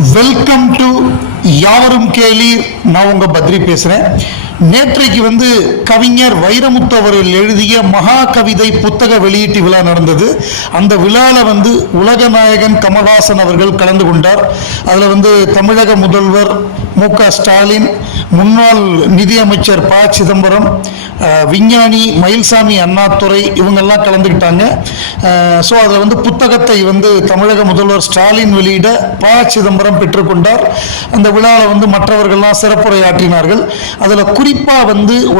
Welcome to யாவரும் கேளீர். நான் உங்க பத்ரி பேசுறேன். நேற்றைக்கு கவிஞர் வைரமுத்து அவர்கள் எழுதிய மகா கவிதை புத்தக வெளியீட்டு விழா நடந்தது. அந்த விழாவில் உலக நாயகன் கமல்ஹாசன் அவர்கள் கலந்து கொண்டார். அதில் தமிழக முதல்வர் மு.க. ஸ்டாலின், முன்னாள் நிதியமைச்சர் ப. சிதம்பரம், விஞ்ஞானி மயில்சாமி அண்ணாதுரை இவங்கெல்லாம் கலந்துக்கிட்டாங்க. ஸோ அதில் புத்தகத்தை தமிழக முதல்வர் ஸ்டாலின் வெளியிட ப. சிதம்பரம் பெற்றுக்கொண்டார். அந்த விழாவில் மற்றவர்கள்லாம் சிறப்புரையாற்றினார்கள். அதில் குறிப்பாக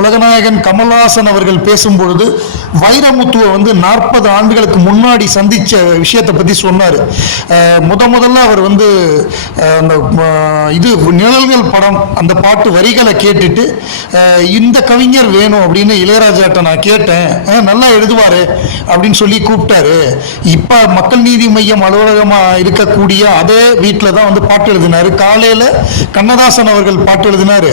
உலகநாயகன் கமல்ஹாசன் அவர்கள் பேசும்பொழுது வைரமுத்துவை 40 ஆண்டுகளுக்கு முன்னாடி சந்தித்த விஷயத்தை பற்றி சொன்னார். முதல்ல அவர் அந்த இது நிழல்கள் படம் அந்த பாட்டு வரிகளை கேட்டுட்டு இந்த கவிஞர் வேணும் அப்படின்னு இளையராஜாட்ட நான் கேட்டேன். நல்லா எழுதுவாரு அப்படின்னு சொல்லி கூப்பிட்டாரு. இப்போ மக்கள் நீதி மையம் அலுவலகமாக இருக்கக்கூடிய அதே வீட்டில் தான் பாட்டு எழுதினார். காலையில் கண்ணதாசன் அவர்கள் பாட்டு எழுதினார்.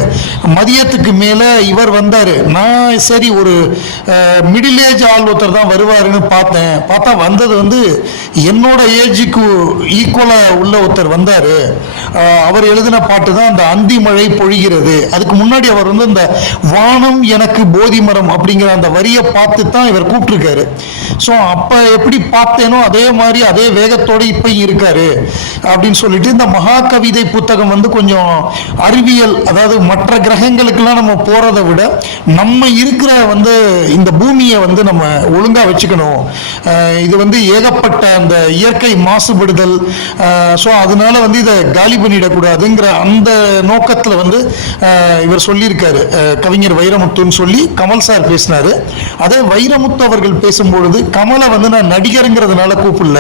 மதியத்துக்கு மேலே இவர் வந்தார். நான் சரி ஒரு மிடில் ஏஜ் ஆள் ஒருத்தர் தான் வருவாருன்னு பார்த்தா வந்தது என்னோட ஏஜுக்கு ஈக்குவலாக உள்ள ஒருத்தர் வந்தார். அவர் எழுதின பாட்டு தான் அந்த அந்தி மழை பொழிகிறது. அதுக்கு முன்னாடி அவர் இந்த வானம் எனக்கு போதி மரம் அப்படிங்கிற அந்த வரியை பார்த்து தான் இவர் கூப்பிட்டுருக்காரு. ஸோ அப்போ எப்படி பார்த்தேனோ அதே மாதிரி அதே வேகத்தோடு இப்போ இருக்காரு அப்படின்னு சொல்லிட்டு இந்த மகா கவிதை புத்தகம் கொஞ்சம் அறிவியல், அதாவது மற்ற கிரகங்களுக்கெல்லாம் நம்ம போகிறத விட நம்ம இருக்கிற இந்த பூமியை நம்ம ஒழுங்காக வச்சுக்கணும். இது ஏகப்பட்ட அந்த இயற்கை மாசுபடுதல். ஸோ அதனால இதை காலி பண்ணிடக்கூடாதுங்கிற அந்த நோக்கத்தில் இவர் சொல்லியிருக்காரு. கவிஞர் வைரமுத்துன்னு சொல்லி கமல் சார் பேசினாரு. அதே வைரமுத்து அவர்கள் பேசும்பொழுது கமலை நான் நடிகருங்கிறதுனால கூப்பிடல,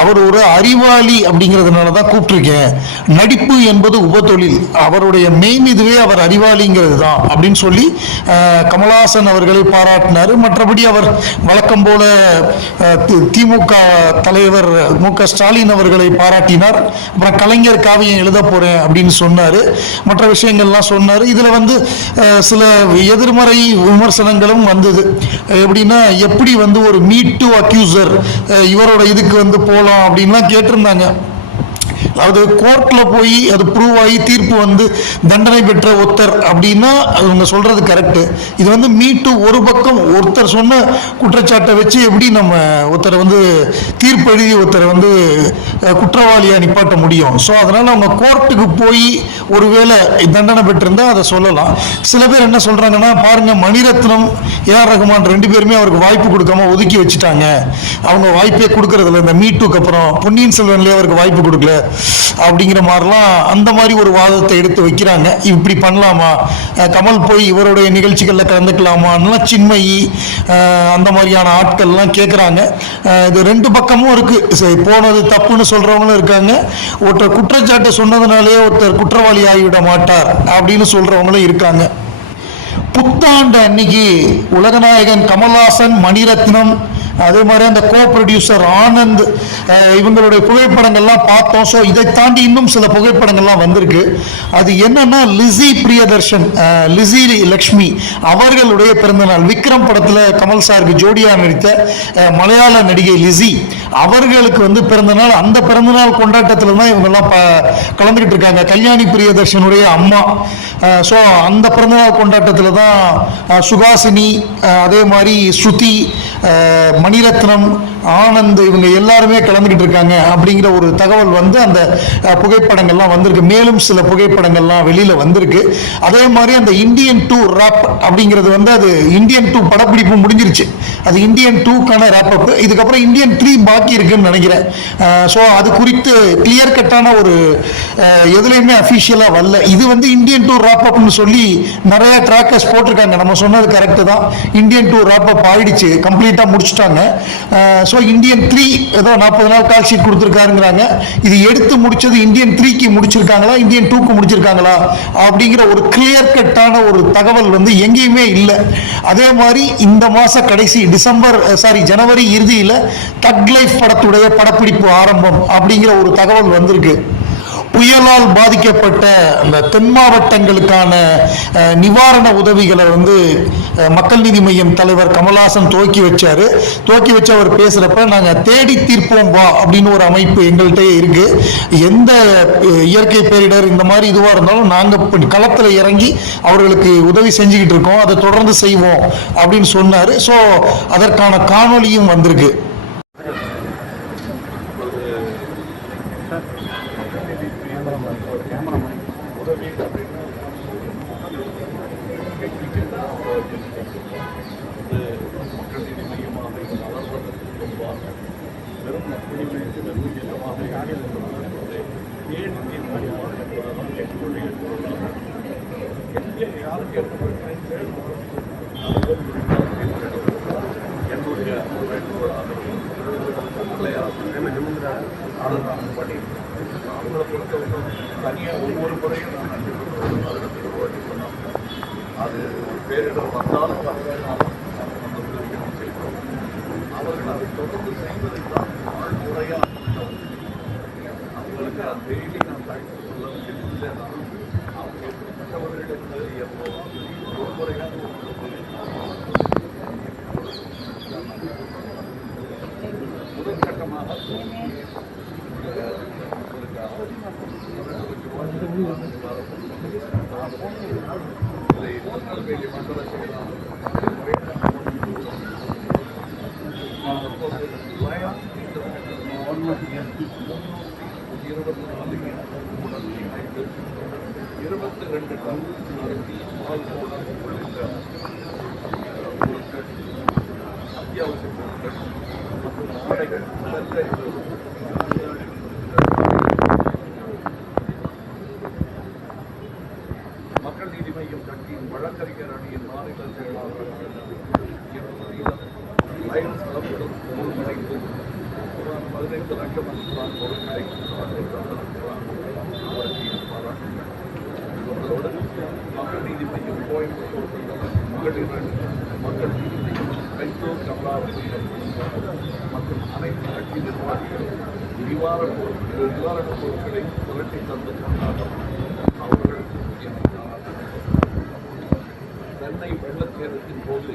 அவர் ஒரு அறிவாளி அப்படிங்கிறதுனால தான் கூப்பிட்டுருக்கேன். நடிப்பு என்பது உபத்தொழில், அவருடைய மெயின் இதுவே அவர் அறிவாளிங்கிறது தான் அப்படின்னு சொல்லி கமல்ஹாசன் அவர்களை பாராட்டினார். மற்றபடி அவர் வழக்கம் போல திமுக தலைவர் மு.க. ஸ்டாலின் அவர்களை பாராட்டினார். அப்புறம் கலைஞர் காவியம் எழுத போறேன் அப்படின்னு சொன்னார். மற்ற விஷயங்கள்லாம் சொன்னார். இதில் சில எதிர்மறை விமர்சனங்களும் வந்தது. எப்படின்னா எப்படி ஒரு மீட் டு அக்யூசர் இவரோட இதுக்கு போகலாம் அப்படின்லாம் கேட்டிருந்தாங்க. அதாவது கோர்ட்ல போய் அது ப்ரூவ் ஆகி தீர்ப்பு தண்டனை பெற்ற ஒருத்தர் அப்படின்னா அவங்க சொல்றது கரெக்ட். இது மீட்டு ஒரு பக்கம் ஒருத்தர் சொன்ன குற்றச்சாட்டை வச்சு எப்படி நம்ம ஒருத்தரை தீர்ப்பு எழுதி ஒருத்தரை குற்றவாளியா நிப்பாட்ட முடியும்? ஸோ அதனால அவங்க கோர்ட்டுக்கு போய் ஒருவேளை தண்டனை பெற்றிருந்தா அதை சொல்லலாம். சில பேர் என்ன சொல்றாங்கன்னா, பாருங்க மணிரத்னம் ஏஆர் ரகுமான் 2 பேருமே அவருக்கு வாய்ப்பு கொடுக்காம ஒதுக்கி வச்சுட்டாங்க. அவங்க வாய்ப்பே கொடுக்கறதில்ல. இந்த மீட்டுக்கு அப்புறம் பொன்னியின் செல்வன்லேயே அவருக்கு வாய்ப்பு கொடுக்கல அப்படிங்கிற மாதிரிலாம் அந்த மாதிரி ஒரு வாதத்தை எடுத்து வைக்கிறாங்க. இப்படி பண்ணலாமா, கமல் போய் இவருடைய நிகழ்ச்சிகளில் கலந்துக்கலாமான்லாம் சின்மயி அந்த மாதிரியான ஆட்கள்லாம் கேட்குறாங்க. இது 2 பக்கமும் இருக்கு. போனது தப்புன்னு சொல்றவங்களும் இருக்காங்க. ஒருத்தர் குற்றச்சாட்டு சொன்னதுனாலே ஒருத்தர் குற்றவாளி ஆகிவிட மாட்டார் அப்படின்னு சொல்றவங்களும் இருக்காங்க. புத்தாண்டு அன்னைக்கு உலகநாயகன் கமல்ஹாசன், மணிரத்னம், அதே மாதிரி அந்த கோ ப்ரொடியூசர் ஆனந்த் இவங்களுடைய புகைப்படங்கள்லாம் பார்த்தோம். ஸோ இதை தாண்டி இன்னும் சில புகைப்படங்கள்லாம் வந்திருக்கு. அது என்னன்னா லிஸி பிரியதர்ஷன், லிஸி லக்ஷ்மி அவர்களுடைய பிறந்தநாள். விக்ரம் படத்தில் கமல் சாருக்கு ஜோடியா நடித்த மலையாள நடிகை லிஸி அவர்களுக்கு பிறந்தநாள். அந்த பிறந்தநாள் கொண்டாட்டத்தில் தான் இவங்கெல்லாம் கலந்துக்கிட்டு இருக்காங்க. கல்யாணி பிரியதர்ஷனுடைய அம்மா. ஸோ அந்த பிறந்தநாள் கொண்டாட்டத்தில் தான் சுகாசினி, அதே மாதிரி ஸ்ருதி, மணிரத்னம், ஆனந்த் இவங்க எல்லாருமே கலந்துக்கிட்டு இருக்காங்க அப்படிங்கிற ஒரு தகவல் அந்த புகைப்படங்கள்லாம் வந்திருக்கு. மேலும் சில புகைப்படங்கள்லாம் வெளியில வந்திருக்கு. அதே மாதிரி அந்த இந்தியன் 2 ராப் அப்படிங்கிறது அது இந்தியன் 2 படப்பிடிப்பு முடிஞ்சிருச்சு. அது இந்தியன் 2க்கான ராப் அப். இதுக்கப்புறம் இந்தியன் 3 பாக்கி இருக்குன்னு நினைக்கிறேன். ஸோ அது குறித்து கிளியர் கட்டான ஒரு எதுலையுமே அஃபிஷியலாக வரல. இது இந்தியன் 2 ராப் அப்னு சொல்லி நிறைய ட்ராக்கர்ஸ் போட்டிருக்காங்க. நம்ம சொன்னது கரெக்டு தான். இந்தியன் 2 ராப் அப் ஆயிடுச்சு, கம்ப்ளீட்டாக முடிச்சுட்டாங்க. ஸோ இந்தியன் 3 ஏதோ 40 நாள் கால் ஷீட் கொடுத்துருக்காருங்கிறாங்க. இது எடுத்து முடிச்சது இந்தியன் 3க்கு முடிச்சிருக்காங்களா, இந்தியன் 2க்கு முடிச்சிருக்காங்களா அப்படிங்கிற ஒரு கிளியர் கட்டான ஒரு தகவல் எங்கேயுமே இல்லை. அதே மாதிரி இந்த மாச கடைசி ஜனவரி இறுதியில் தக் லைஃப் படத்துடைய படப்பிடிப்பு ஆரம்பம் அப்படிங்கிற ஒரு தகவல் வந்திருக்கு. புயலால் பாதிக்கப்பட்ட அந்த தென் மாவட்டங்களுக்கான நிவாரண உதவிகளை வந்து மக்கள் நீதி மையம் தலைவர் கமல்ஹாசன் துவக்கி வச்சாரு. துவக்கி வச்சு அவர் பேசுறப்ப நாங்கள் தேடி தீர்ப்போம் வா அப்படின்னு ஒரு அமைப்பு எங்கள்கிட்ட இருக்கு. எந்த இயற்கை பேரிடர் இந்த மாதிரி இதுவாக இருந்தாலும் நாங்கள் களத்தில் இறங்கி அவர்களுக்கு உதவி செஞ்சுக்கிட்டு இருக்கோம், அதை தொடர்ந்து செய்வோம் அப்படின்னு சொன்னார். ஸோ அதற்கான காணொலியும் வந்திருக்கு. தனியாக ஒவ்வொரு முறையும் அது பேரிடர் வந்தாலும் வரவேற்றாலும் அந்த உதவியை நாம் செய்வோம். அவர்கள் அதை தொடர்ந்து செய்வதை தான் வாழ்முறையாக அவங்களுக்கு டெய்லி நாம் தடுத்து சொல்ல வேண்டியது. அவங்க எப்படிப்பட்டவர்களிடத்தில் ஒரு முறையாக முதற்கட்டமாக அத்தியாவசிய பொருட்கள் மற்றும் ஆடைகள் மக்கள் நீதி மையம் கட்சியின் வழக்கறிஞர் அணியின் மாநில செயலாளர் லயன்ஸ் கிளப்புடன் ஒருங்கிணைந்து 15 லட்சம் மதிப்பிலான பொருட்களை பாராட்டுகிறார். மக்கள் நீதி மையம் கோயம்புத்தூர் மகளிர் மக்கள் நீதி மையம் கைத்தூர் கமலாவதி மற்றும் அனைத்து கட்சி நிர்வாகிகளும் நிவாரணப் பொருட்களை புரட்டி தந்து கொண்டார்கள். அவர்கள் சென்னை வெள்ளச்சேதத்தின் போது